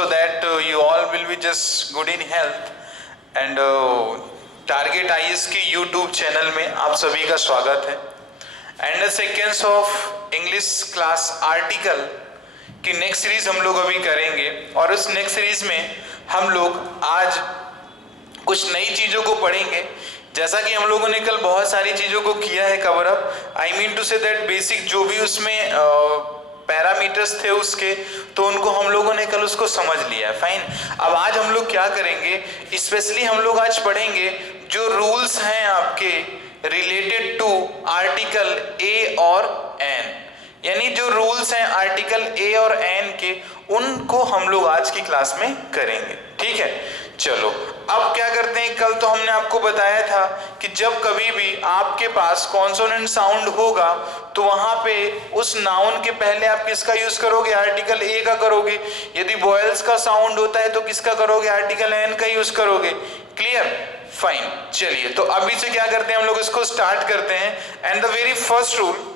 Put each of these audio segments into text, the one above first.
so that you all will be just good in health and target IAS के YouTube channel में आप सभी का स्वागत है। And the seconds of English class article की नेक्स्ट सीरीज हम लोग अभी करेंगे और उस नेक्स्ट सीरीज में हम लोग आज कुछ नई चीज़ों को पढ़ेंगे। जैसा कि हम लोगों ने कल बहुत सारी चीज़ों को किया है cover up, I mean to say that basic जो भी उसमें पैरामीटर्स थे उसके, तो उनको हम लोगों ने कल उसको समझ लिया। फाइन, अब आज हम लोग क्या करेंगे, स्पेशली हम लोग आज पढ़ेंगे जो रूल्स हैं आपके रिलेटेड टू आर्टिकल ए और एन, यानी जो रूल्स हैं आर्टिकल ए और एन के, उनको हम लोग आज की क्लास में करेंगे। ठीक है, चलो अब क्या करते हैं, कल तो हमने आपको बताया था कि जब कभी भी आपके पास कॉन्सोनेंट साउंड होगा तो वहां पे उस नाउन के पहले आप किसका यूज करोगे, आर्टिकल ए का करोगे। यदि वॉयल्स का साउंड होता है तो किसका करोगे, आर्टिकल एन का यूज करोगे। Clear, fine. चलिए तो अभी से क्या करते हैं, हम लोग इसको स्टार्ट करते हैं। And the very first rule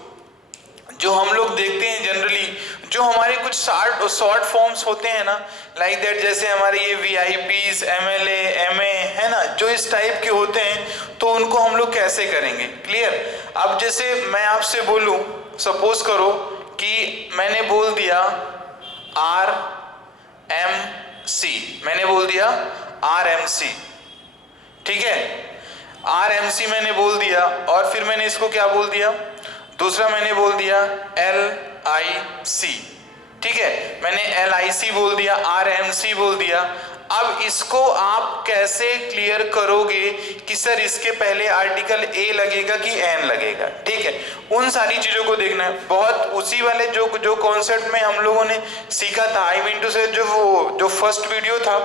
जो हम लोग देखते हैं जनरली, जो हमारे कुछ शॉर्ट फॉर्म्स होते हैं ना, लाइक दैट, जैसे हमारे ये वीआईपीज, एमएलए, एमए है ना, जो इस टाइप के होते हैं, तो उनको हम लोग कैसे करेंगे। क्लियर, अब जैसे मैं आपसे बोलूं, सपोज करो कि मैंने बोल दिया आर एम सी, मैंने बोल दिया आर एम सी, ठीक है, आर एम सी मैंने बोल दिया, और फिर मैंने इसको क्या बोल दिया, दूसरा मैंने बोल दिया एल आई सी, ठीक है, मैंने एल आई सी बोल दिया, आर एम सी बोल दिया। अब इसको आप कैसे क्लियर करोगे कि सर इसके पहले आर्टिकल ए लगेगा कि एन लगेगा। ठीक है, उन सारी चीजों को देखना है। बहुत उसी वाले जो कॉन्सेप्ट में हम लोगों ने सीखा था, आई मीन टू से जो फर्स्ट वीडियो था,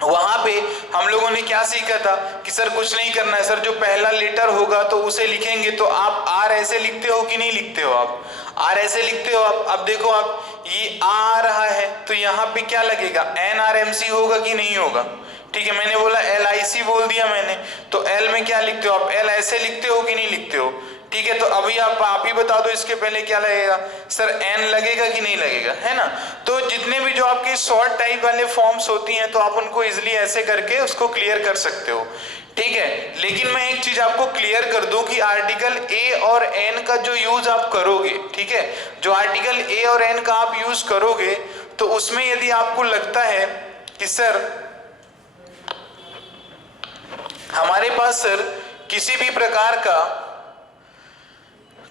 वहां पे हम लोगों ने क्या सीखा था कि सर कुछ नहीं करना है, सर जो पहला लेटर होगा तो उसे लिखेंगे। तो आप आर ऐसे लिखते हो कि नहीं लिखते हो, आप आर ऐसे लिखते हो। आप अब देखो, आप ये आ रहा है तो यहाँ पे क्या लगेगा, एन आर एम सी होगा कि नहीं होगा। ठीक है, मैंने बोला एल आई सी बोल दिया मैंने, तो एल में क्या लिखते हो आप, एल ऐसे लिखते हो कि नहीं लिखते हो। ठीक है, तो अभी आप ही बता दो इसके पहले क्या लगेगा, सर एन लगेगा कि नहीं लगेगा, है ना। तो जितने भी जो आपके शॉर्ट टाइप वाले फॉर्म्स होती हैं, तो आप उनको इजिली ऐसे करके उसको क्लियर कर सकते हो। ठीक है, लेकिन मैं एक चीज आपको क्लियर कर दूं कि आर्टिकल ए और एन का जो यूज आप करोगे, ठीक है, जो आर्टिकल ए और एन का आप यूज करोगे, तो उसमें यदि आपको लगता है कि सर हमारे पास सर किसी भी प्रकार का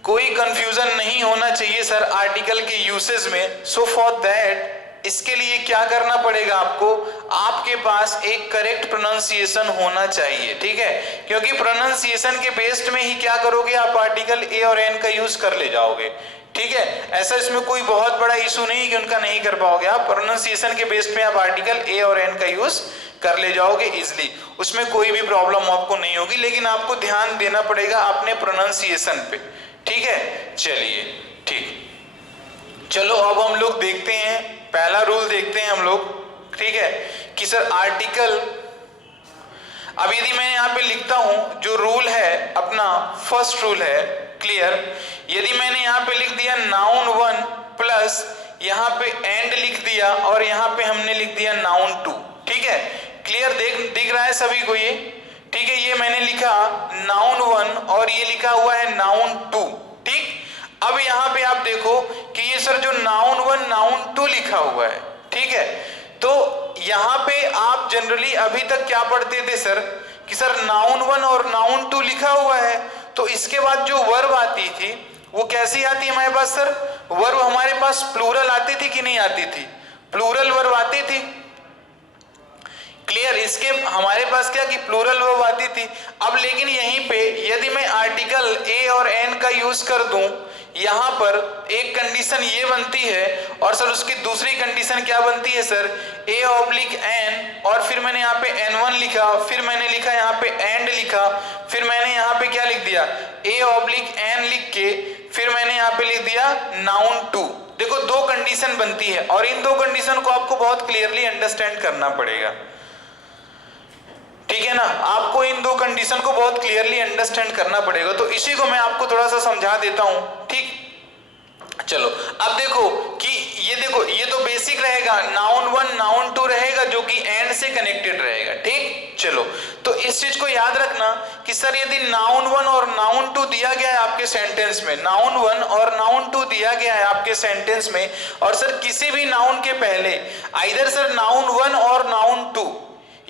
कोई कंफ्यूजन नहीं होना चाहिए सर आर्टिकल के यूसेज में, सो फॉर दैट इसके लिए क्या करना पड़ेगा आपको, आपके पास एक करेक्ट प्रोनाउंसिएशन होना चाहिए। ठीक है, क्योंकि प्रोनाउंसिएशन के बेस्ड में ही क्या करोगे आप, आर्टिकल ए और एन का यूज कर ले जाओगे। ठीक है, ऐसा इसमें कोई बहुत बड़ा इशू नहीं कि उनका नहीं कर पाओगे आप, प्रोनाउंसिएशन के बेस्ड में आप आर्टिकल ए और एन का यूज कर ले जाओगे इजिली, उसमें कोई भी प्रॉब्लम आपको नहीं होगी। लेकिन आपको ध्यान देना पड़ेगा अपने प्रोनाउंसिएशन पे। ठीक है, चलिए ठीक, चलो अब हम लोग देखते हैं, पहला रूल देखते हैं हम लोग। ठीक है, कि सर आर्टिकल, अब यदि मैं यहाँ पे लिखता हूं, जो रूल है अपना फर्स्ट रूल है, क्लियर, यदि मैंने यहाँ पे लिख दिया नाउन वन प्लस यहाँ पे एंड लिख दिया और यहाँ पे हमने लिख दिया नाउन टू। ठीक है, क्लियर, दिख रहा है सभी को ये। ठीक है, ये मैंने लिखा नाउन वन और ये लिखा हुआ है नाउन टू। ठीक, अब यहाँ पे आप देखो कि ये सर जो नाउन वन नाउन टू लिखा हुआ है, ठीक है, तो यहाँ पे आप जनरली अभी तक क्या पढ़ते थे सर, कि सर नाउन वन और नाउन टू लिखा हुआ है, तो इसके बाद जो वर्ब आती थी वो कैसी आती है हमारे पास सर, वर्ब हमारे पास प्लूरल आती थी कि नहीं आती थी, प्लूरल वर्ब आती थी। क्लियर, इसके हमारे पास क्या कि प्लूरल वर्ब आती थी। अब लेकिन यहीं पे यदि मैं आर्टिकल ए और एन का यूज कर दूं, यहां पर एक कंडीशन ये बनती है, और सर उसकी दूसरी कंडीशन क्या बनती है सर, ए ऑब्लिक एन, और फिर मैंने यहाँ पे एन वन लिखा, फिर मैंने लिखा यहाँ पे एंड लिखा, फिर मैंने यहाँ पे क्या लिख दिया, ए ऑब्लिक एन लिख के फिर मैंने यहाँ पे लिख दिया नाउन टू। देखो दो कंडीशन बनती है, और इन दो कंडीशन को आपको बहुत क्लियरली अंडरस्टैंड करना पड़ेगा। ठीक है ना, आपको इन दो कंडीशन को बहुत क्लियरली अंडरस्टैंड करना पड़ेगा। तो इसी को मैं आपको थोड़ा सा समझा देता हूं। ठीक, चलो अब देखो कि ये तो बेसिक रहेगा, नाउन 1 नाउन 2 रहेगा जो कि एंड से कनेक्टेड रहेगा, ठीक। चलो तो इस चीज को याद रखना कि सर यदि नाउन 1 और नाउन 2 दिया गया है आपके सेंटेंस में, नाउन 1 और नाउन 2 दिया गया है आपके सेंटेंस में, और सर किसी भी नाउन के पहले आइदर सर नाउन 1 और नाउन 2,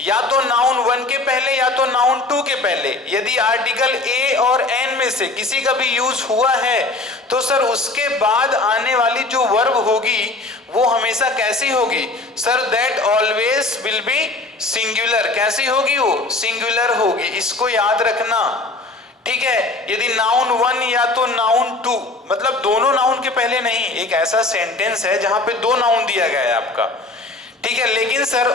या तो नाउन 1 के पहले या तो नाउन 2 के पहले यदि आर्टिकल ए और एन में से किसी का भी यूज हुआ है तो सर उसके बाद आने वाली जो वर्ब होगी वो हमेशा कैसी होगी sir, that always will be singular. कैसी होगी वो? सिंगुलर होगी, इसको याद रखना, ठीक है। यदि नाउन 1 या तो नाउन 2, मतलब दोनों नाउन के पहले नहीं, एक ऐसा सेंटेंस है जहां पे दो नाउन दिया गया है आपका, ठीक है, लेकिन सर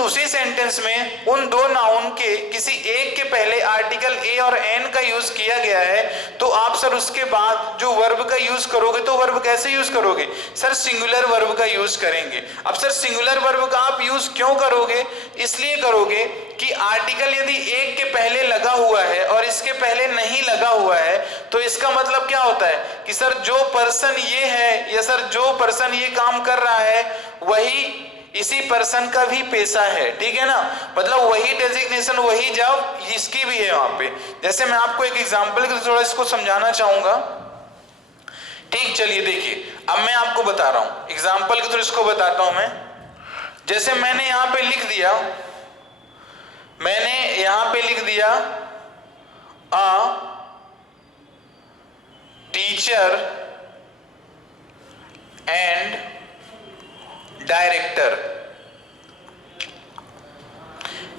उसी सेंटेंस में उन दो नाउन के किसी एक के पहले आर्टिकल ए और एन का यूज किया गया है, तो आप सर उसके बाद जो वर्ब का यूज करोगे तो वर्ब कैसे यूज करोगे सर? सिंगुलर वर्ब का यूज करेंगे। अब सर सिंगुलर वर्ब का आप यूज क्यों करोगे? इसलिए करोगे कि आर्टिकल यदि एक के पहले लगा हुआ है और इसके पहले नहीं लगा हुआ है तो इसका मतलब क्या होता है कि सर जो पर्सन ये है या सर जो पर्सन ये काम कर रहा है वही इसी पर्सन का भी पेशा है, ठीक है ना, मतलब वही डेजिग्नेशन वही जॉब इसकी भी है वहां पे। जैसे मैं आपको एक एग्जांपल के थोड़ा इसको समझाना चाहूंगा, ठीक। चलिए देखिए अब मैं आपको बता रहा हूं एग्जांपल के थ्रू इसको बताता हूं मैं। जैसे मैंने यहां पे लिख दिया, अ टीचर एंड डायरेक्टर,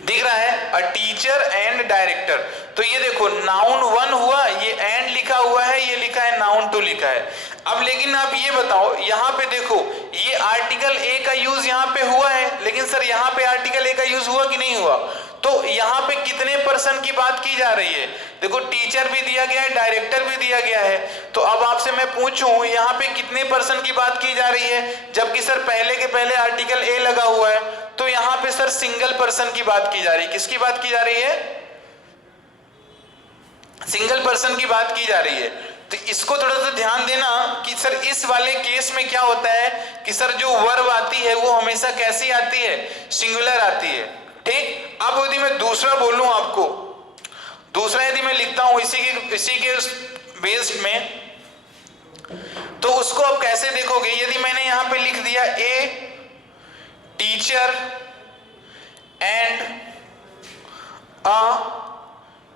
दिख रहा है, अ टीचर एंड डायरेक्टर। तो ये देखो नाउन 1 हुआ, ये एंड लिखा हुआ है, ये लिखा है नाउन 2 लिखा है। अब लेकिन आप ये बताओ यहां पे देखो ये आर्टिकल ए का यूज यहां पे हुआ है, लेकिन सर यहां पे आर्टिकल ए का यूज हुआ कि नहीं हुआ? तो यहां पे कितने पर्सन की बात की जा रही है? देखो टीचर भी दिया गया है, डायरेक्टर भी दिया गया है, तो अब आपसे मैं पूछूं यहां पे कितने पर्सन की बात की जा रही है? जबकि सर पहले के पहले आर्टिकल ए लगा हुआ है, तो यहां पे सर सिंगल पर्सन की बात की जा रही है। किसकी बात की जा रही है? सिंगल पर्सन की बात की जा रही है। तो इसको थोड़ा सा ध्यान देना कि सर इस वाले केस में क्या होता है कि सर जो वर्ब आती है वो हमेशा कैसी आती है? सिंगुलर आती है, ठीक। अब यदि मैं दूसरा बोलूं आपको, दूसरा यदि मैं लिखता हूं इसी के बेस्ड में, तो उसको आप कैसे देखोगे? यदि मैंने यहां पे लिख दिया a teacher and a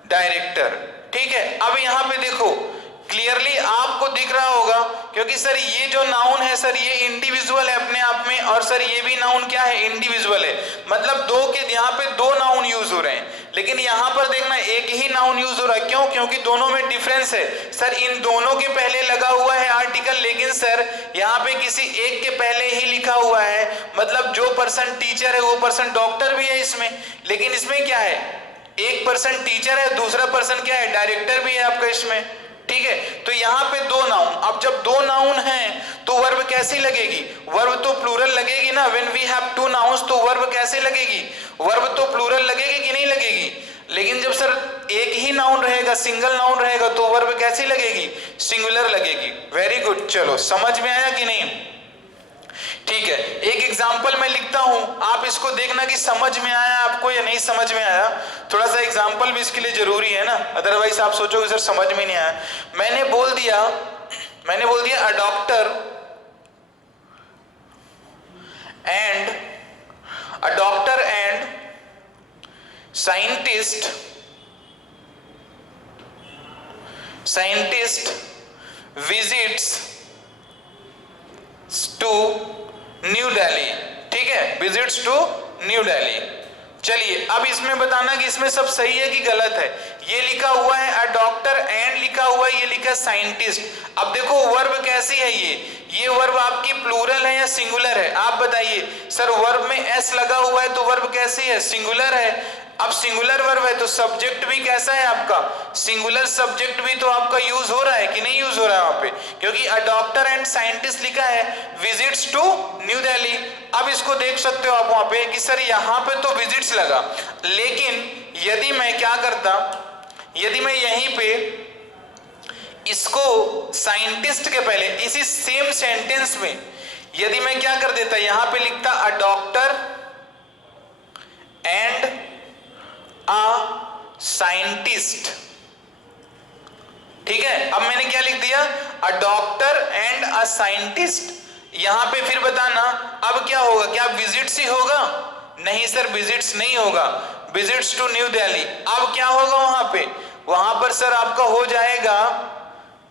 director, ठीक है। अब यहां पे देखो क्लियरली आपको दिख रहा होगा, क्योंकि सर ये जो नाउन है सर ये इंडिविजुअल है अपने आप में, और सर ये भी नाउन क्या है? इंडिविजुअल है, मतलब यहाँ पे दो नाउन यूज हो रहे हैं, लेकिन यहां पर देखना एक ही नाउन यूज हो रहा है। क्यों? क्योंकि दोनों में डिफरेंस है। सर इन दोनों के पहले लगा हुआ है आर्टिकल, लेकिन सर यहाँ पे किसी एक के पहले ही लिखा हुआ है, मतलब जो पर्सन टीचर है वो पर्सन डॉक्टर भी है इसमें, लेकिन इसमें क्या है? एक पर्सन टीचर है, दूसरा पर्सन क्या है? डायरेक्टर भी है आपका इसमें, ठीक है। तो यहाँ पे दो नाउन, अब जब दो नाउन हैं तो वर्ब कैसी लगेगी? वर्ब तो प्लूरल लगेगी ना। When we have two nouns तो वर्ब कैसे लगेगी? वर्ब तो प्लूरल लगेगी कि नहीं लगेगी? लेकिन जब सर एक ही नाउन रहेगा, सिंगल नाउन रहेगा, तो वर्ब कैसी लगेगी? सिंगुलर लगेगी। वेरी गुड, चलो समझ में आया कि नहीं? ठीक है, एक एग्जाम्पल मैं लिखता हूं, आप इसको देखना कि समझ में आया आपको या नहीं समझ में आया। थोड़ा सा एग्जाम्पल भी इसके लिए जरूरी है ना, अदरवाइज आप सोचोगे सर समझ में नहीं आया। मैंने बोल दिया a doctor and scientist visits to New Delhi, ठीक है, विजिट्स टू न्यू दिल्ली। चलिए अब इसमें बताना कि इसमें सब सही है कि गलत है। ये लिखा हुआ है अ डॉक्टर एंड लिखा हुआ है, ये लिखा है साइंटिस्ट। अब देखो वर्ब कैसी है, ये वर्ब आपकी प्लूरल है या सिंगुलर है? आप बताइए। सर वर्ब में एस लगा हुआ है तो वर्ब कैसी है? सिंगुलर है। अब सिंगुलर वर्ब है तो सब्जेक्ट भी कैसा है आपका? सिंगुलर सब्जेक्ट भी तो आपका यूज हो रहा है कि नहीं यूज हो रहा है वहां पे? क्योंकि अ डॉक्टर एंड साइंटिस्ट लिखा है, विजिट्स टू न्यू दिल्ली। अब इसको देख सकते हो आप वहां पे कि सर यहां पे तो विजिट्स लगा, लेकिन यदि मैं क्या करता, यदि मैं यहीं पे इसको साइंटिस्ट के पहले इसी सेम सेंटेंस में यदि मैं क्या कर देता, यहां पे लिखता अ डॉक्टर एंड अ साइंटिस्ट, ठीक है। अब मैंने क्या लिख दिया, a doctor and a scientist. यहां पे फिर बताना अब क्या होगा, क्या विजिट्स ही होगा? नहीं सर, विजिट्स नहीं होगा, विजिट्स टू न्यू दिल्ली। अब क्या होगा वहां पर सर आपका हो जाएगा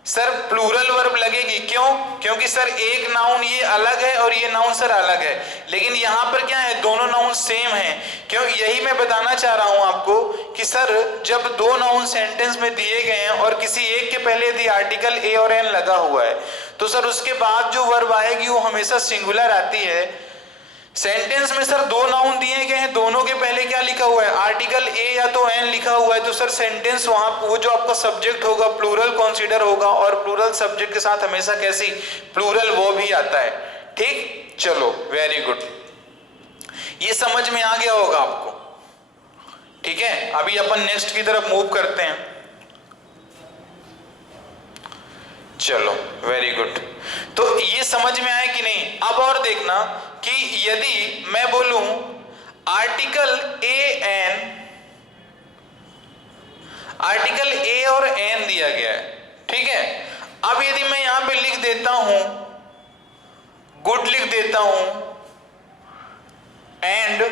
सर प्लूरल वर्ब लगेगी। क्यों? क्योंकि सर एक नाउन ये अलग है और ये नाउन सर अलग है, लेकिन यहां पर क्या है, दोनों नाउन सेम हैं। क्यों? यही मैं बताना चाह रहा हूं आपको कि सर जब दो नाउन सेंटेंस में दिए गए हैं और किसी एक के पहले यदि आर्टिकल ए और एन लगा हुआ है तो सर उसके बाद जो वर्ब आएगी वो हमेशा सिंगुलर आती है। सेंटेंस में सर दो नाउन दिए गए हैं, दोनों के पहले क्या लिखा हुआ है, आर्टिकल ए या तो एन लिखा हुआ है, तो सर सेंटेंस वहां वो जो आपका सब्जेक्ट होगा प्लूरल कंसीडर होगा, और प्लूरल सब्जेक्ट के साथ हमेशा कैसी प्लूरल वो भी आता है। ठीक, चलो वेरी गुड, ये समझ में आ गया होगा आपको। ठीक है, अभी अपन नेक्स्ट की तरफ मूव करते हैं। चलो वेरी गुड, तो ये समझ में आया कि नहीं? अब और देखना कि यदि मैं बोलूं आर्टिकल ए और एन दिया गया है, ठीक है। अब यदि मैं यहां पे लिख देता हूं गुड, लिख देता हूं एंड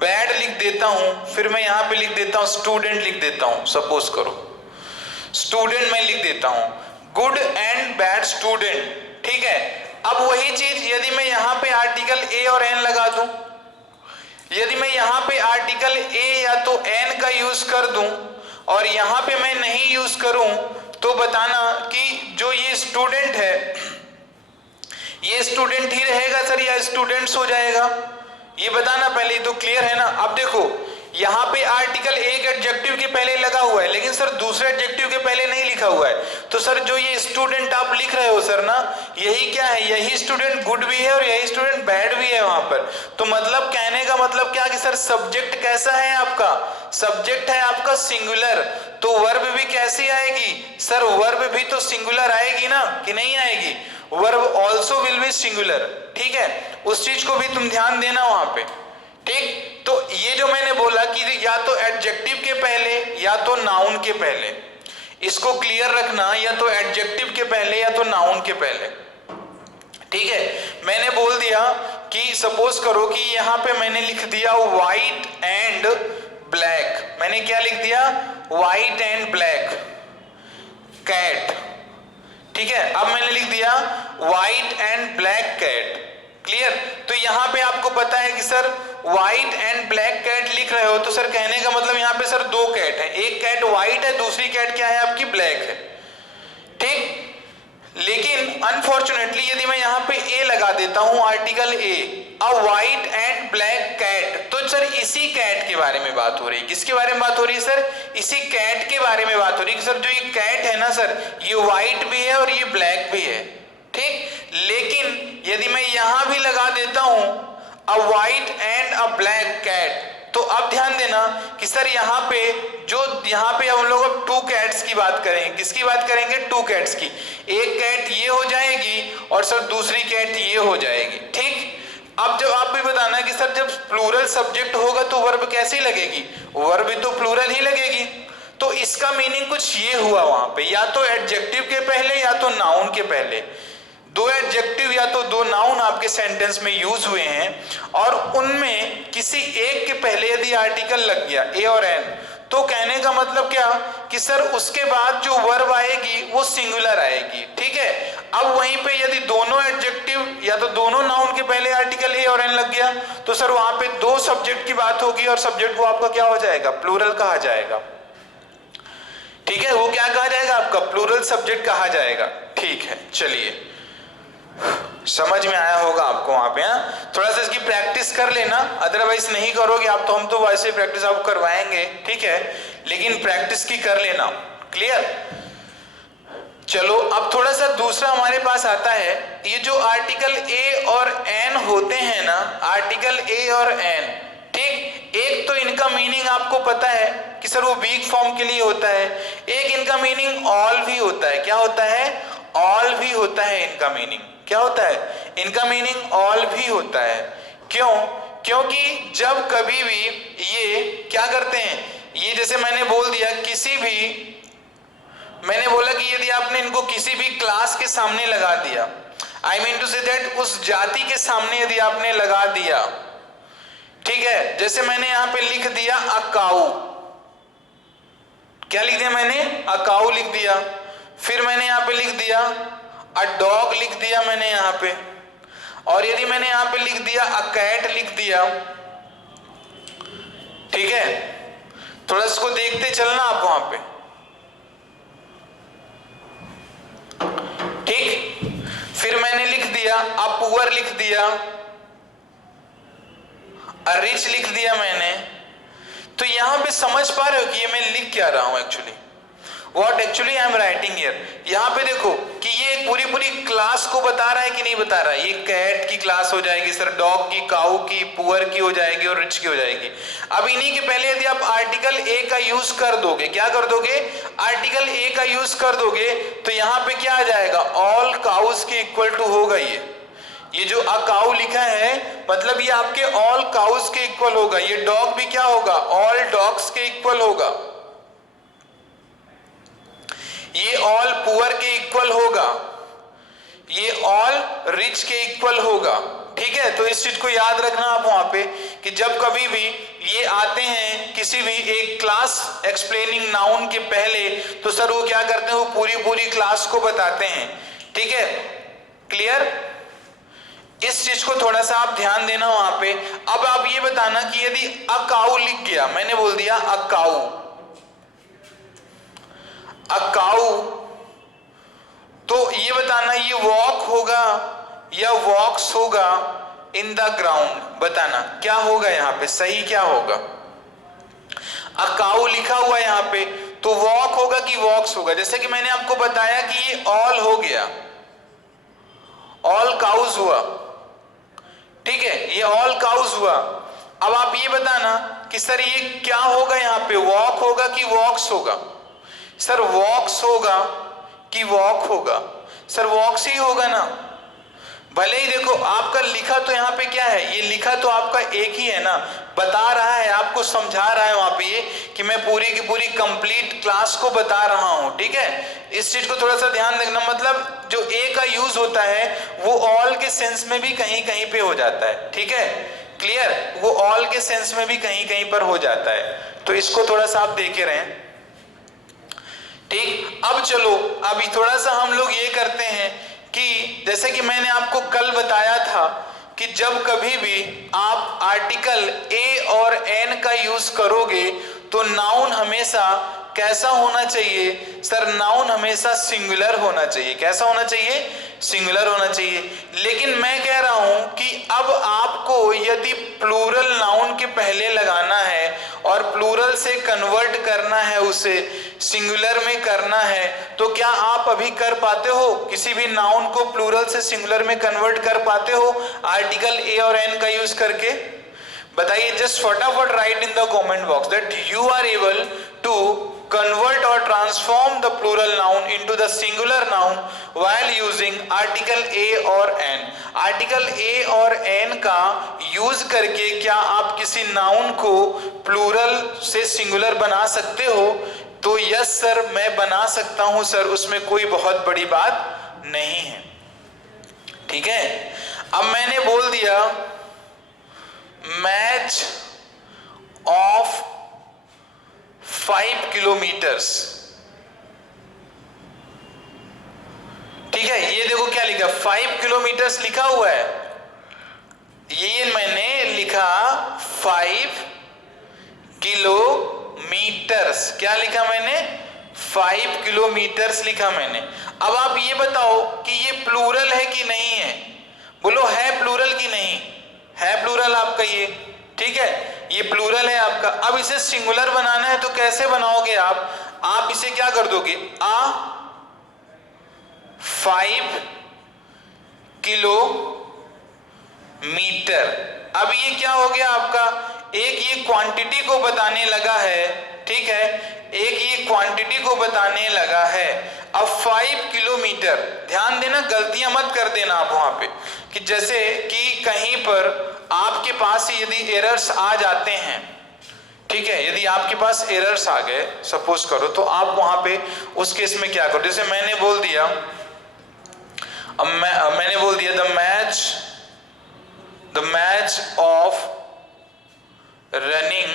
बैड लिख देता हूं, फिर मैं यहां पे लिख देता हूं स्टूडेंट लिख देता हूं, सपोज करो स्टूडेंट मैं लिख देता हूं, गुड एंड बैड स्टूडेंट, ठीक है। अब वही चीज यदि मैं यहां पे आर्टिकल ए और एन लगा दूं, यदि मैं यहां पे आर्टिकल ए या तो एन का यूज कर दूं और यहां पे मैं नहीं यूज करूं, तो बताना कि जो ये स्टूडेंट है ये स्टूडेंट ही रहेगा सर या स्टूडेंट्स हो जाएगा, ये बताना पहले। तो क्लियर है ना? अब देखो यहां पे आर्टिकल एक एडजेक्टिव के पहले लगा हुआ है, लेकिन सर दूसरे एडजेक्टिव के पहले नहीं लिखा हुआ है, तो सर जो ये स्टूडेंट आप लिख रहे हो सर ना, यही क्या है, यही स्टूडेंट गुड भी है और यही स्टूडेंट बैड भी है वहां पर। तो मतलब कहने का मतलब क्या कि सर सब्जेक्ट कैसा है आपका, सब्जेक्ट है आपका सिंगुलर, तो वर्ब भी कैसी आएगी सर, वर्ब भी तो सिंगुलर आएगी ना, कि नहीं आएगी? Verb also will be singular, ठीक है, उस चीज को भी तुम ध्यान देना वहां पे। ठीक, तो ये जो मैंने बोला कि या तो एडजेक्टिव के पहले या तो नाउन के पहले, इसको क्लियर रखना, या तो एडजेक्टिव के पहले या तो नाउन के पहले। ठीक है, मैंने बोल दिया कि सपोज करो कि यहां पे मैंने लिख दिया व्हाइट एंड ब्लैक, मैंने क्या लिख दिया, व्हाइट एंड ब्लैक कैट, ठीक है। अब मैंने लिख दिया white and black cat, clear. तो यहां पे आपको पता है कि sir white and black cat लिख रहे हो, तो सर कहने का मतलब यहां पे सर दो कैट है, एक कैट व्हाइट है, दूसरी कैट क्या है आपकी, ब्लैक है, ठीक। लेकिन अनफॉर्चुनेटली यदि मैं यहां पे ए लगा देता हूं article A, a white and black cat, तो सर इसी कैट के बारे में बात हो रही है। किसके बारे में बात हो रही है सर, इसी कैट के बारे में बात हो रही है कि सर जो ये कैट है ना सर, ये व्हाइट भी है और ये ब्लैक भी है, ठीक। लेकिन यदि मैं यहां भी लगा देता हूं a white and a black cat, तो अब ध्यान देना कि सर यहाँ पे हम लोग टू कैट्स की बात करेंगे। किसकी बात करेंगे, टू कैट्स की, एक कैट ये हो जाएगी और सर दूसरी कैट ये हो जाएगी, ठीक। अब जब आप भी बताना कि सर जब प्लूरल सब्जेक्ट होगा तो वर्ब कैसी लगेगी, वर्ब भी तो प्लूरल ही लगेगी। तो इसका मीनिंग कुछ ये हुआ वहां पे, या तो एडजेक्टिव के पहले या तो नाउन के पहले, दो एडजेक्टिव या तो दो नाउन आपके सेंटेंस में यूज हुए हैं और उनमें किसी एक के पहले यदि आर्टिकल लग गया ए और एन, तो कहने का मतलब क्या कि सर उसके बाद जो वर्ब आएगी वो सिंगुलर आएगी, ठीक है। अब वहीं पे यदि दोनों एडजेक्टिव या तो दोनों नाउन के पहले आर्टिकल ए और एन लग गया, तो सर वहां पे दो सब्जेक्ट की बात होगी और सब्जेक्ट को आपका क्या हो जाएगा, प्लूरल कहा जाएगा, ठीक है। वो क्या कहा जाएगा आपका, प्लूरल सब्जेक्ट कहा जाएगा, ठीक है। चलिए, समझ में आया होगा आपको वहां पे, थोड़ा सा इसकी प्रैक्टिस कर लेना, अदरवाइज नहीं करोगे आप तो हम तो वैसे प्रैक्टिस आपको करवाएंगे, ठीक है, लेकिन प्रैक्टिस की कर लेना, क्लियर। चलो अब थोड़ा सा दूसरा हमारे पास आता है, ये जो आर्टिकल ए और एन होते हैं ना, आर्टिकल ए और एन, ठीक। एक तो इनका मीनिंग आपको पता है कि सर वो वीक फॉर्म के लिए होता है। एक इनका मीनिंग ऑल भी होता है। क्या होता है? ऑल भी होता है इनका मीनिंग। क्या होता है? इनका मीनिंग ऑल भी होता है। क्यों? क्योंकि जब कभी भी ये क्या करते हैं, ये जैसे मैंने बोल दिया किसी भी, मैंने बोला कि यदि आपने इनको किसी भी क्लास के सामने लगा दिया, I mean to say that उस जाति के सामने यदि आपने लगा दिया, ठीक है, जैसे मैंने यहां पे लिख दिया अकाउ, क्या लिख दिया मैंने? अकाउ लिख दिया। फिर मैंने यहां पे लिख दिया अ डॉग लिख दिया मैंने यहां पे, और यदि मैंने यहां पे लिख दिया अ कैट लिख दिया, ठीक है, थोड़ा इसको देखते चलना आप वहां पे, ठीक। फिर मैंने लिख दिया अ पुअर लिख दिया, अ रिच लिख दिया मैंने। तो यहां पे समझ पा रहे हो कि ये मैं लिख क्या रहा हूं actually, what actually I am writing here. यहां पे देखो कि ये पूरी पूरी क्लास को बता रहा है कि नहीं बता रहा है। ये कैट की क्लास हो जाएगी सर, डॉग की, काऊ की, पुअर की हो जाएगी और रिच की हो जाएगी। अब इन्हीं के पहले यदि आप आर्टिकल ए का यूज कर दोगे, क्या कर दोगे? आर्टिकल ए का यूज कर दोगे तो यहां पे क्या आ जाएगा? ऑल काउस के इक्वल टू होगा। ये जो अ काऊ लिखा है मतलब ये आपके ऑल काउस के इक्वल होगा। ये डॉग भी क्या होगा? ऑल डॉग्स के इक्वल होगा। ये ऑल पुअर के इक्वल होगा। ये ऑल रिच के इक्वल होगा। ठीक है, तो इस चीज को याद रखना आप वहां पे कि जब कभी भी ये आते हैं किसी भी एक क्लास एक्सप्लेनिंग नाउन के पहले, तो सर वो क्या करते हैं? वो पूरी पूरी क्लास को बताते हैं। ठीक है, क्लियर? इस चीज को थोड़ा सा आप ध्यान देना वहां पे। अब आप ये बताना कि यदि अकाउ लिख गया, मैंने बोल दिया अकाउ, अकाउ, तो ये बताना ये वॉक होगा या वॉक्स होगा इन द ग्राउंड। बताना क्या होगा यहां पे, सही क्या होगा? अकाउ लिखा हुआ यहां पे तो वॉक होगा कि वॉक्स होगा? जैसे कि मैंने आपको बताया कि ये ऑल हो गया, ऑल काउज हुआ। ठीक है, ये ऑल काउज हुआ। अब आप ये बताना कि सर ये क्या होगा यहां पे, वॉक होगा कि वॉक्स होगा? सर वॉक्स होगा कि वॉक होगा? सर वॉक्स ही होगा ना। भले ही देखो आपका लिखा तो यहाँ पे क्या है, ये लिखा तो आपका एक ही है ना, बता रहा है, आपको समझा रहा है वहां पे ये कि मैं पूरी की पूरी कंप्लीट क्लास को बता रहा हूं। ठीक है, इस चीज को थोड़ा सा ध्यान रखना। मतलब जो ए का यूज होता है वो ऑल के सेंस में भी कहीं कहीं पे हो जाता है। ठीक है, क्लियर? वो ऑल के सेंस में भी कहीं कहीं पर हो जाता है, तो इसको थोड़ा सा आप देखे रहें। ठीक, अब चलो अभी थोड़ा सा हम लोग ये करते हैं कि जैसे कि मैंने आपको कल बताया था कि जब कभी भी आप आर्टिकल ए और एन का यूज करोगे तो नाउन हमेशा कैसा होना चाहिए? सर नाउन हमेशा सिंगुलर होना चाहिए। कैसा होना चाहिए? सिंगुलर होना चाहिए। लेकिन मैं कह रहा हूं कि अब आपको यदि प्लूरल नाउन के पहले लगाना है और प्लूरल से कन्वर्ट करना है, उसे सिंगुलर में करना है, तो क्या आप अभी कर पाते हो? किसी भी नाउन को प्लूरल से सिंगुलर में कन्वर्ट कर पाते हो आर्टिकल ए और एन का यूज करके? बताइए, जस्ट फटाफट write in the comment box that you are able to convert or transform the plural noun into the singular noun while using article a और n। article a और n का use करके क्या आप किसी नाउन को plural से singular बना सकते हो? तो यस सर, मैं बना सकता हूं सर, उसमें कोई बहुत बड़ी बात नहीं है। ठीक है, अब मैंने बोल दिया मैच ऑफ 5 किलोमीटर्स। ठीक है, ये देखो क्या लिखा, 5 किलोमीटर्स लिखा हुआ है। ये मैंने लिखा 5 किलोमीटर्स। क्या लिखा मैंने? 5 किलोमीटर्स लिखा मैंने। अब आप ये बताओ कि ये प्लूरल है कि नहीं है? बोलो है प्लूरल कि नहीं है? प्लूरल आपका ये, ठीक है, ये प्लूरल है आपका। अब इसे सिंगुलर बनाना है तो कैसे बनाओगे आप इसे क्या कर दोगे? 5 किलोमीटर। अब ये क्या हो गया आपका? एक ये क्वांटिटी को बताने लगा है, ठीक है, एक ये क्वांटिटी को बताने लगा है। अब 5 किलोमीटर, ध्यान देना, गलतियां मत कर देना आप वहां पे, कि जैसे कि कहीं पर आपके पास यदि एरर्स आ जाते हैं, ठीक है, यदि आपके पास एरर्स आ गए सपोज करो, तो आप वहां पे उस केस में क्या करो, जैसे मैंने बोल दिया, अब मैंने बोल दिया the match of running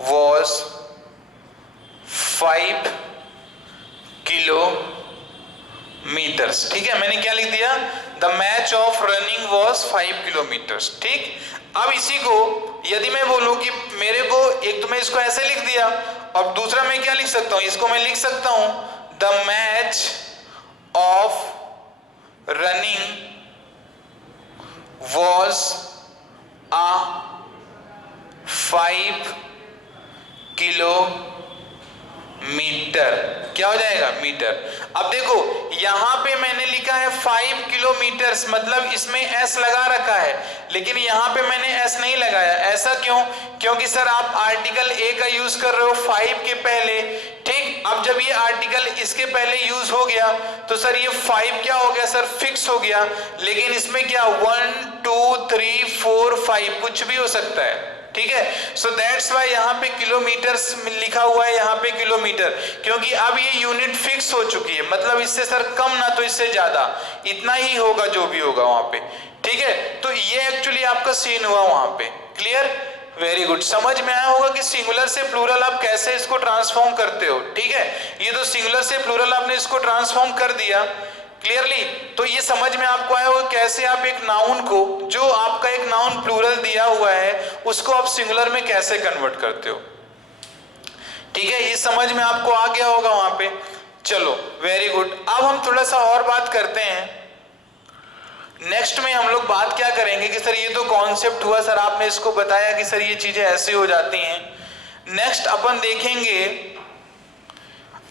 was 5 kilometres, ठीक है, मैंने क्या लिख दिया, the match of running was 5 kilometres, ठीक। अब इसी को यदि मैं बोलूं कि मेरे को, एक तो मैं इसको ऐसे लिख दिया, और दूसरा मैं क्या लिख सकता हूं, इसको मैं लिख सकता हूं the match of running was a 5 kilometre, क्या हो जाएगा, मीटर। अब देखो यहां पे मैंने लिखा है 5 किलोमीटर्स, मतलब इसमें एस लगा रखा है, लेकिन यहां पे मैंने एस नहीं लगाया। ऐसा क्यों? क्योंकि सर आप आर्टिकल ए का यूज कर रहे हो 5 के पहले, ठीक। अब जब ये आर्टिकल इसके पहले यूज हो गया तो सर ये 5 क्या हो गया सर, फिक्स हो गया। लेकिन इसमें क्या 1 2 3 4 5 कुछ भी हो सकता है, ठीक है। सो दैट्स वाई यहाँ पे किलोमीटर्स लिखा हुआ है, यहाँ पे किलोमीटर, क्योंकि अब ये यूनिट फिक्स हो चुकी है, मतलब इससे सर कम ना तो इससे ज्यादा, इतना ही होगा जो भी होगा वहां पे, ठीक है। तो ये एक्चुअली आपका सीन हुआ वहां पे, क्लियर, वेरी गुड। समझ में आया होगा कि सिंगुलर से प्लूरल आप कैसे इसको ट्रांसफॉर्म करते हो, ठीक है। ये तो सिंगुलर से प्लूरल आपने इसको ट्रांसफॉर्म कर दिया क्लियरली, तो ये समझ में आपको आया होगा कैसे आप एक नाउन को, जो आपका एक नाउन प्लूरल दिया हुआ है, उसको आप सिंगुलर में कैसे कन्वर्ट करते हो, ठीक है। ये समझ में आपको आ गया होगा वहां पे। चलो वेरी गुड। अब हम थोड़ा सा और बात करते हैं। नेक्स्ट में हम लोग बात क्या करेंगे कि सर ये तो कॉन्सेप्ट हुआ, सर आपने इसको बताया कि सर ये चीजें ऐसे हो जाती हैं। नेक्स्ट अपन देखेंगे,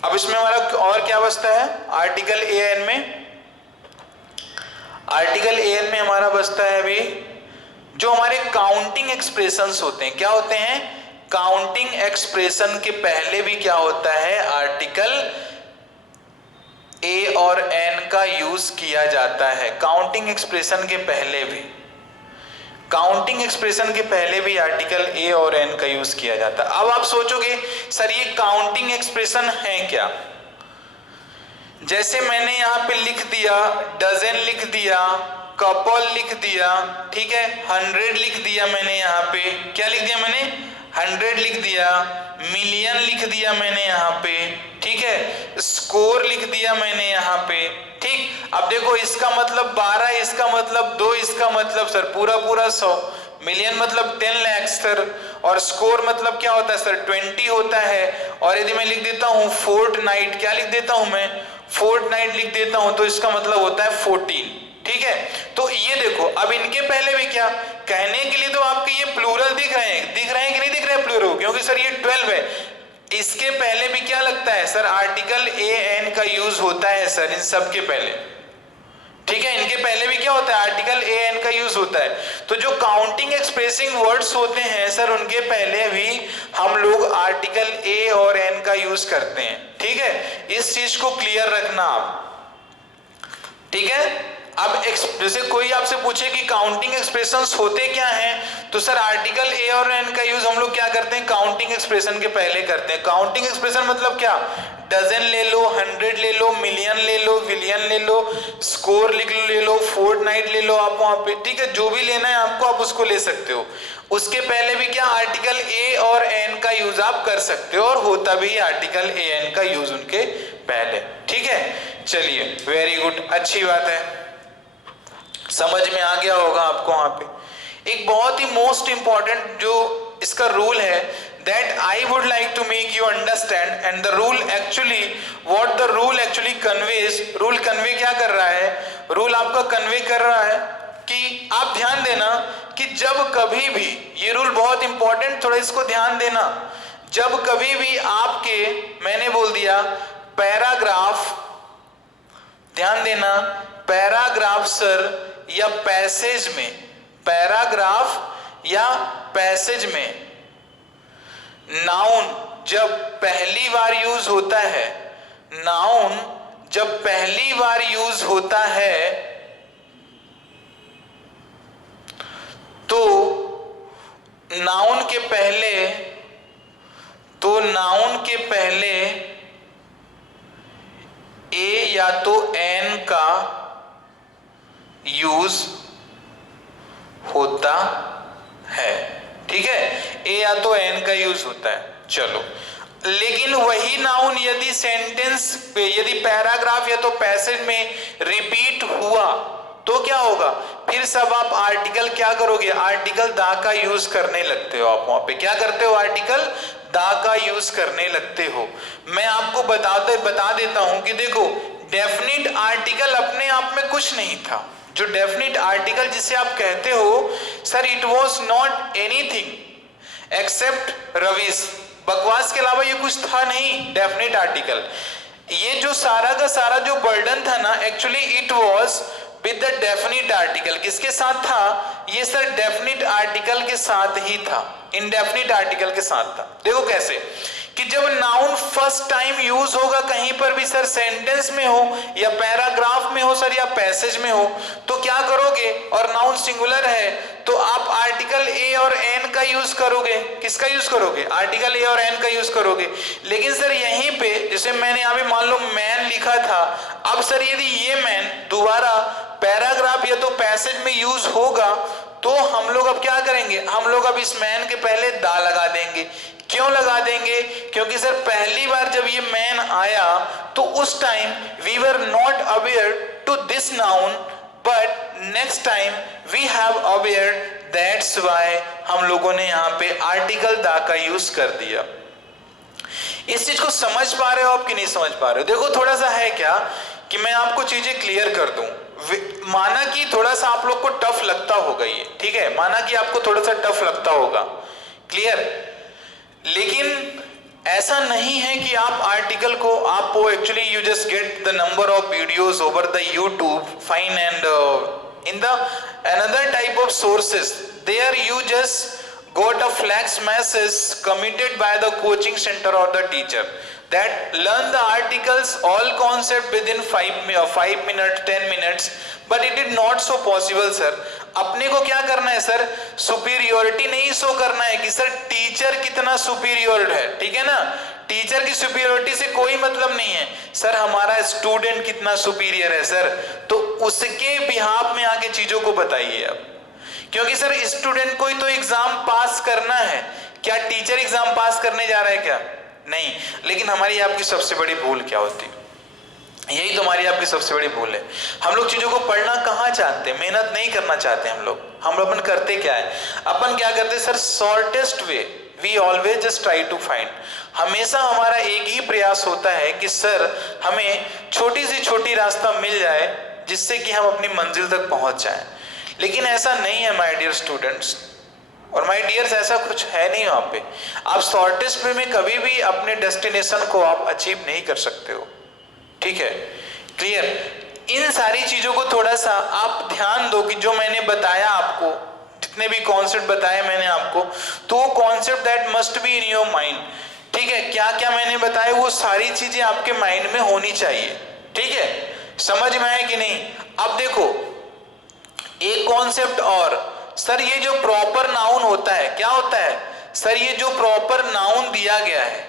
अब इसमें हमारा और क्या बचता है, आर्टिकल ए एन में, आर्टिकल ए एन में हमारा बचता है अभी जो हमारे काउंटिंग एक्सप्रेशंस होते हैं। क्या होते हैं, काउंटिंग एक्सप्रेशन के पहले भी क्या होता है, आर्टिकल ए और एन का यूज किया जाता है। काउंटिंग एक्सप्रेशन के पहले भी, काउंटिंग एक्सप्रेशन के पहले भी आर्टिकल ए और एन का यूज किया जाता है। अब आप सोचोगे सर ये काउंटिंग एक्सप्रेशन है क्या, जैसे मैंने यहां पे लिख दिया, डजन लिख दिया, कपल लिख दिया, ठीक है, 100 लिख दिया मैंने यहाँ पे, क्या लिख दिया मैंने, 100 लिख दिया, मिलियन लिख दिया मैंने यहाँ पे, ठीक है, स्कोर लिख दिया मैंने यहाँ पे, ठीक। अब देखो इसका मतलब 12, इसका मतलब 2, इसका मतलब सर पूरा पूरा 100, मिलियन मतलब 10 लाख सर, और स्कोर मतलब क्या होता है सर 20 होता है। और यदि मैं लिख देता हूँ फोर्टनाइट, क्या लिख देता हूं मैं, फोर्टनाइट लिख देता हूं, तो इसका मतलब होता है 14, ठीक है। तो ये देखो अब इनके पहले भी क्या, कहने के लिए तो आपके ये प्लूरल दिख रहे हैं कि नहीं दिख रहे हैं प्लूरल, क्योंकि सर ये 12 है। इसके पहले भी क्या लगता है सर, आर्टिकल ए एन का यूज होता है सर इन सब के पहले, ठीक है। इनके पहले भी क्या होता है, आर्टिकल ए एन का यूज होता है। तो जो काउंटिंग एक्सप्रेसिंग वर्ड्स होते हैं सर, उनके पहले भी हम लोग आर्टिकल ए और एन का यूज करते हैं, ठीक है। इस चीज को क्लियर रखना आप, ठीक है। अब जैसे कोई आपसे पूछे कि काउंटिंग एक्सप्रेशंस होते क्या हैं, तो सर आर्टिकल ए और एन का यूज हम लोग क्या करते हैं, काउंटिंग एक्सप्रेशन के पहले करते हैं। काउंटिंग एक्सप्रेशन मतलब क्या, डजन ले लो, 100 ले लो, मिलियन ले लो, बिलियन ले लो, स्कोर ले लो, फोर्टनाइट ले लो आप वहां पे, ठीक है, जो भी लेना है आपको आप उसको ले सकते हो। उसके पहले भी क्या आर्टिकल ए और एन का यूज आप कर सकते हो, और होता भी आर्टिकल ए एन का यूज उनके पहले, ठीक है। चलिए वेरी गुड, अच्छी बात है, समझ में आ गया होगा आपको। वहां पे एक बहुत ही मोस्ट इंपॉर्टेंट जो इसका रूल है, that I would like to make you understand, and the rule actually, what the rule actually conveys, rule convey क्या कर रहा है, rule आपका convey कर रहा है कि आप ध्यान देना कि जब कभी भी, ये रूल बहुत इंपॉर्टेंट, थोड़ा इसको ध्यान देना, जब कभी भी आपके, मैंने बोल दिया पैराग्राफ, ध्यान देना पैराग्राफ सर या पैसेज में, पैराग्राफ या पैसेज में नाउन जब पहली बार यूज होता है, नाउन जब पहली बार यूज होता है तो नाउन के पहले ए या तो एन का यूज होता है, ठीक है, ए या तो एन का यूज होता है। चलो, लेकिन वही नाउन यदि सेंटेंस पे, यदि पैराग्राफ या तो पैसेज में रिपीट हुआ तो क्या होगा, फिर सब आप आर्टिकल क्या करोगे, आर्टिकल दा का यूज करने लगते हो। आप वहां पे क्या करते हो, आर्टिकल दा का यूज करने लगते हो। मैं आपको बता देता हूं कि देखो, डेफिनिट आर्टिकल अपने आप में कुछ नहीं था। जो डेफिनिट आर्टिकल जिसे आप कहते हो, sir it was not anything except Ravish, बकवास के अलावा ये कुछ था नहीं डेफिनिट आर्टिकल। ये जो सारा का सारा जो बर्डन था ना, actually it was with the definite article. किसके साथ था ये, सर डेफिनिट आर्टिकल के साथ ही था, इनडेफिनिट आर्टिकल के साथ था। देखो कैसे कि जब नाउन फर्स्ट टाइम यूज होगा कहीं पर भी, सर सेंटेंस में हो या पैराग्राफ में हो सर, या पैसेज में हो, तो क्या करोगे, और नाउन सिंगुलर है तो आप आर्टिकल ए और एन का यूज करोगे। किसका यूज करोगे, आर्टिकल ए और एन का यूज करोगे। लेकिन सर यहीं पे जैसे मैंने यहाँ पे मान लो मैन लिखा था, अब सर यदि ये मैन दोबारा पैराग्राफ या तो पैसेज में यूज होगा तो हम लोग अब क्या करेंगे, हम लोग अब इस मैन के पहले दा लगा देंगे। क्यों लगा देंगे, क्योंकि सर पहली बार जब ये मैन आया तो उस time we were not aware to this noun, but next time we have aware, that's why हम लोगों ने यहाँ पे आर्टिकल दा का यूज कर दिया। इस चीज को समझ पा रहे हो आप कि नहीं समझ पा रहे हो। देखो थोड़ा सा है क्या कि मैं आपको चीजें क्लियर कर दूं। माना कि थोड़ा सा आप लोग को टफ लगता होगा ये, ठीक है, माना कि आपको थोड़ा सा टफ लगता होगा, क्लियर, लेकिन ऐसा नहीं है कि आप आर्टिकल को आप actually you just get the number of videos over the YouTube fine and in the another type of sources there you just got a flash message committed by the coaching center or the teacher that learn the articles all concept within 5 minutes 10 minutes, but it is not so possible sir। अपने को क्या करना है sir, superiority नहीं show करना है कि sir teacher कितना सुपीरियर है, ठीक है ना, टीचर की सुपीरियोरिटी से कोई मतलब नहीं है सर, हमारा स्टूडेंट कितना सुपीरियर है सर, तो उसके बिहाफ में आके चीजों को बताइए आप। क्योंकि सर स्टूडेंट को ही तो एग्जाम पास करना है, क्या टीचर एग्जाम पास करने जा रहा है क्या, नहीं। लेकिन हमारी आपकी सबसे बड़ी भूल क्या होती है, यही तो हमारी आपकी सबसे बड़ी भूल है। हम लोग चीजों को पढ़ना कहाँ चाहते हैं, मेहनत नहीं करना चाहते हम लोग। हम अपन करते क्या है, अपन क्या करते हैं sir, shortest way we always just try to find. हमेशा हमारा एक ही प्रयास होता है कि सर हमें छोटी से छोटी रास्ता मिल जाए जिससे कि हम अपनी मंजिल तक पहुंच जाएं। लेकिन ऐसा नहीं है माय डियर स्टूडेंट्स और माय डियर्स, ऐसा कुछ है नहीं। वहां पे आप शॉर्टेस्ट वे में कभी भी अपने डेस्टिनेशन को आप अचीव नहीं कर सकते हो, ठीक है, क्लियर। इन सारी चीजों को थोड़ा सा आप ध्यान दो कि जो मैंने बताया आपको, जितने भी कॉन्सेप्ट बताए मैंने आपको, तो वो concept that must be in your mind, ठीक है। क्या क्या मैंने बताया वो सारी चीजें आपके माइंड में होनी चाहिए, ठीक है, समझ में आए कि नहीं। अब देखो एक कॉन्सेप्ट और, सर ये जो प्रॉपर नाउन होता है क्या होता है सर, ये जो प्रॉपर नाउन दिया गया है,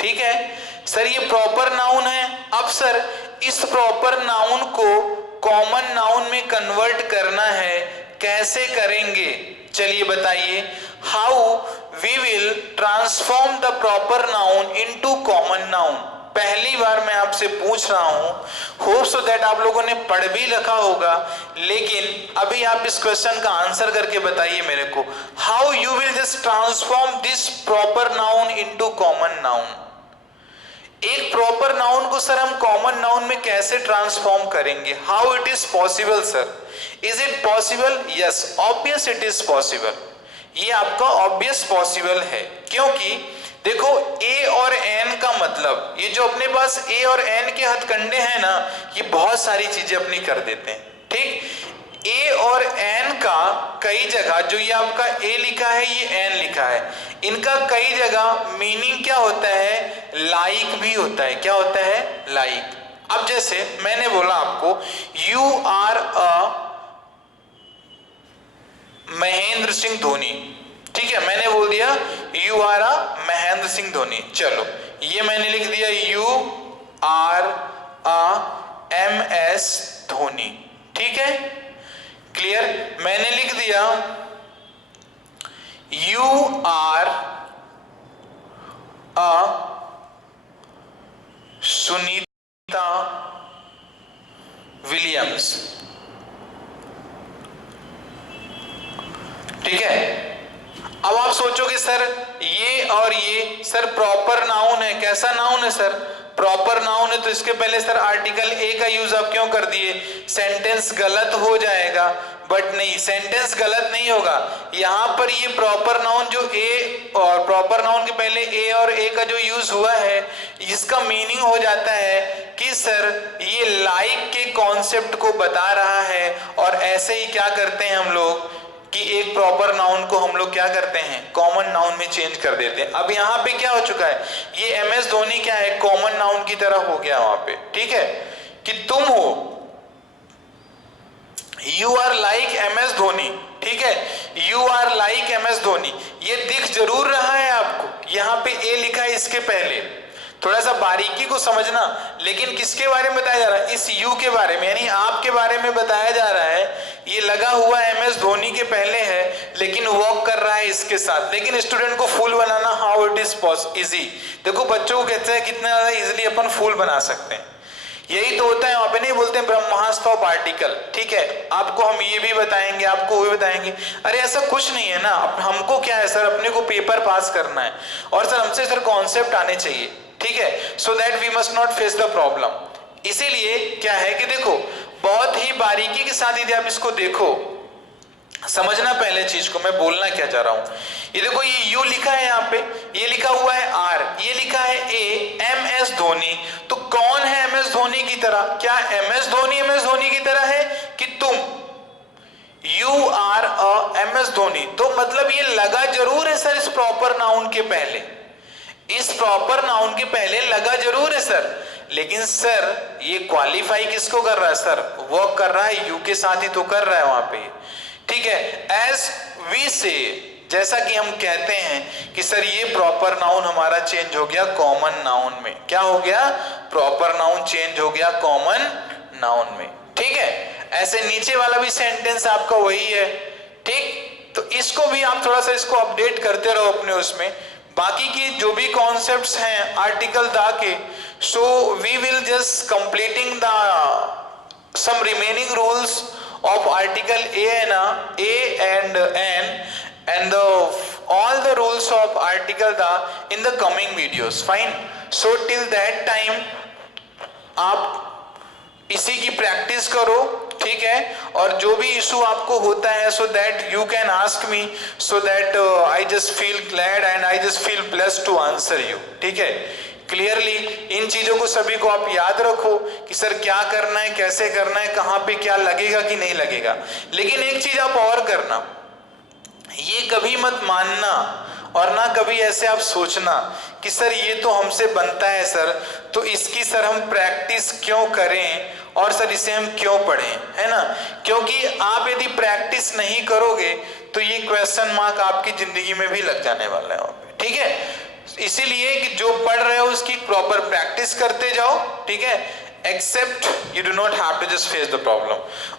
ठीक है सर, ये प्रॉपर नाउन है। अब सर इस प्रॉपर नाउन को कॉमन नाउन में कन्वर्ट करना है, कैसे करेंगे चलिए बताइए। How we will transform the proper noun into common noun. पहली बार मैं आपसे पूछ रहा हूं, होप सो दैट आप लोगों ने पढ़ भी रखा होगा, लेकिन अभी आप इस क्वेश्चन का आंसर करके बताइए मेरे को। How you will just transform this proper noun into common noun. एक प्रॉपर नाउन को सर हम कॉमन नाउन में कैसे ट्रांसफॉर्म करेंगे, how it is possible sir, is it possible, yes obvious it is possible. ये आपका ऑब्वियस पॉसिबल है, क्योंकि देखो ए और एन का मतलब, ये जो अपने पास ए और एन के हथकंडे हैं ना, ये बहुत सारी चीजें अपनी कर देते हैं, ठीक। ए और एन का कई जगह, जो ये आपका ए लिखा है ये एन लिखा है, इनका कई जगह मीनिंग क्या होता है, लाइक भी होता है। क्या होता है, लाइक। अब जैसे मैंने बोला आपको you are a Mahendra Singh Dhoni, ठीक है, मैंने बोल दिया you are a Mahendra Singh Dhoni. चलो ये मैंने लिख दिया you are a M S Dhoni, ठीक है, क्लियर। मैंने लिख दिया you are a Sunita Williams, ठीक है। अब आप सोचोगे सर ये और ये सर प्रॉपर नाउन है, कैसा नाउन है सर, प्रॉपर नाउन है, तो इसके पहले सर आर्टिकल ए का यूज आप क्यों कर दिए, सेंटेंस गलत हो जाएगा। बट नहीं, सेंटेंस गलत नहीं होगा, यहां पर ये प्रॉपर नाउन जो ए और प्रॉपर नाउन के पहले ए और ए का जो यूज हुआ है, इसका मीनिंग हो जाता है कि सर ये लाइक के कॉन्सेप्ट को बता रहा है। और ऐसे ही क्या करते हैं हम लोग कि एक प्रॉपर नाउन को हम लोग क्या करते हैं, कॉमन नाउन में चेंज कर देते हैं। अब यहाँ पे क्या हो चुका है, ये एम एस धोनी क्या है, कॉमन नाउन की तरह हो गया वहां पे, ठीक है, कि तुम हो, you are like M S Dhoni, ठीक है, you are like M S Dhoni. ये दिख जरूर रहा है आपको, यहाँ पे ए लिखा है इसके पहले, थोड़ा सा बारीकी को समझना। लेकिन किसके बारे में बताया जा रहा है, इस यू के बारे में, यानी आपके बारे में बताया जा रहा है। ये लगा हुआ एम एस धोनी के पहले है, लेकिन वॉक कर रहा है इसके साथ। लेकिन स्टूडेंट को फूल बनाना हाउ इट इज इजी, देखो बच्चों को कहते हैं कितना ज्यादा इजिली अपन फूल बना सकते हैं, यही तो होता है। वहां पे नहीं बोलते हैं ब्रह्मास्त्र ऑफ आर्टिकल, ठीक है, आपको हम ये भी बताएंगे, आपको वो भी बताएंगे। अरे ऐसा कुछ नहीं है ना, हमको क्या है सर, अपने को पेपर पास करना है, और सर हमसे सर कॉन्सेप्ट आने चाहिए, ठीक है, so that we must not face the problem. इसीलिए क्या है कि देखो बहुत ही बारीकी के साथ यदि आप इसको देखो, समझना पहले चीज को, मैं बोलना क्या चाह रहा हूं। ये देखो ये यू लिखा है यहाँ पे, ये लिखा हुआ है आर, ये लिखा है ए, एम एस धोनी। तो कौन है एम एस धोनी की तरह, क्या एम एस धोनी की तरह है कि तुम, you are a M S Dhoni. तो मतलब ये लगा जरूर है सर इस प्रॉपर नाउन के पहले, इस प्रॉपर नाउन के पहले लगा जरूर है सर, लेकिन सर ये क्वालिफाई किसको कर रहा है सर, वर्क कर रहा है यू के साथ ही तो कर रहा है वहां पे, ठीक है। एज वी से, जैसा कि हम कहते हैं कि सर ये प्रॉपर नाउन हमारा चेंज हो गया कॉमन नाउन में, क्या हो गया, प्रॉपर नाउन चेंज हो गया कॉमन नाउन में, ठीक है। ऐसे नीचे वाला भी सेंटेंस आपका वही है, ठीक। तो इसको भी आप थोड़ा सा इसको अपडेट करते रहो अपने उसमें। बाकी की जो भी कॉन्सेप्ट्स हैं आर्टिकल दा के, so we will just completing the some remaining rules of article A and N and all the rules of article the in the coming videos, fine. So till that time आप इसी की practice करो, ठीक है। और जो भी issue आपको होता है so that you can ask me, so that I just feel glad and I just feel blessed to answer you, ठीक है। क्लियरली इन चीजों को सभी को आप याद रखो कि सर क्या करना है, कैसे करना है, कहां पे क्या लगेगा कि नहीं लगेगा। लेकिन एक चीज आप और करना, ये कभी मत मानना और ना कभी ऐसे आप सोचना कि सर ये तो हमसे बनता है सर, तो इसकी सर हम प्रैक्टिस क्यों करें और सर इसे हम क्यों पढ़ें, है ना। क्योंकि आप यदि प्रैक्टिस नहीं करोगे तो ये क्वेश्चन मार्क आपकी जिंदगी में भी लग जाने वाला है वहां पे, ठीक है। इसीलिए कि जो पढ़ रहे हो उसकी प्रॉपर प्रैक्टिस करते जाओ, ठीक है। Except you do not have to just face the problem,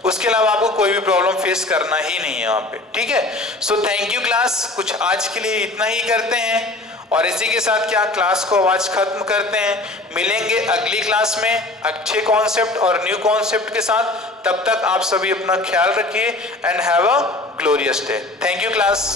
उसके अलावा आपको कोई भी प्रॉब्लम फेस करना ही नहीं है वहां पे, ठीक है। सो थैंक यू क्लास, कुछ आज के लिए इतना ही करते हैं और इसी के साथ क्या क्लास को आज खत्म करते हैं। मिलेंगे अगली क्लास में अच्छे कॉन्सेप्ट और न्यू कॉन्सेप्ट के साथ। तब तक आप सभी अपना ख्याल रखिए and have a glorious day. Thank you class.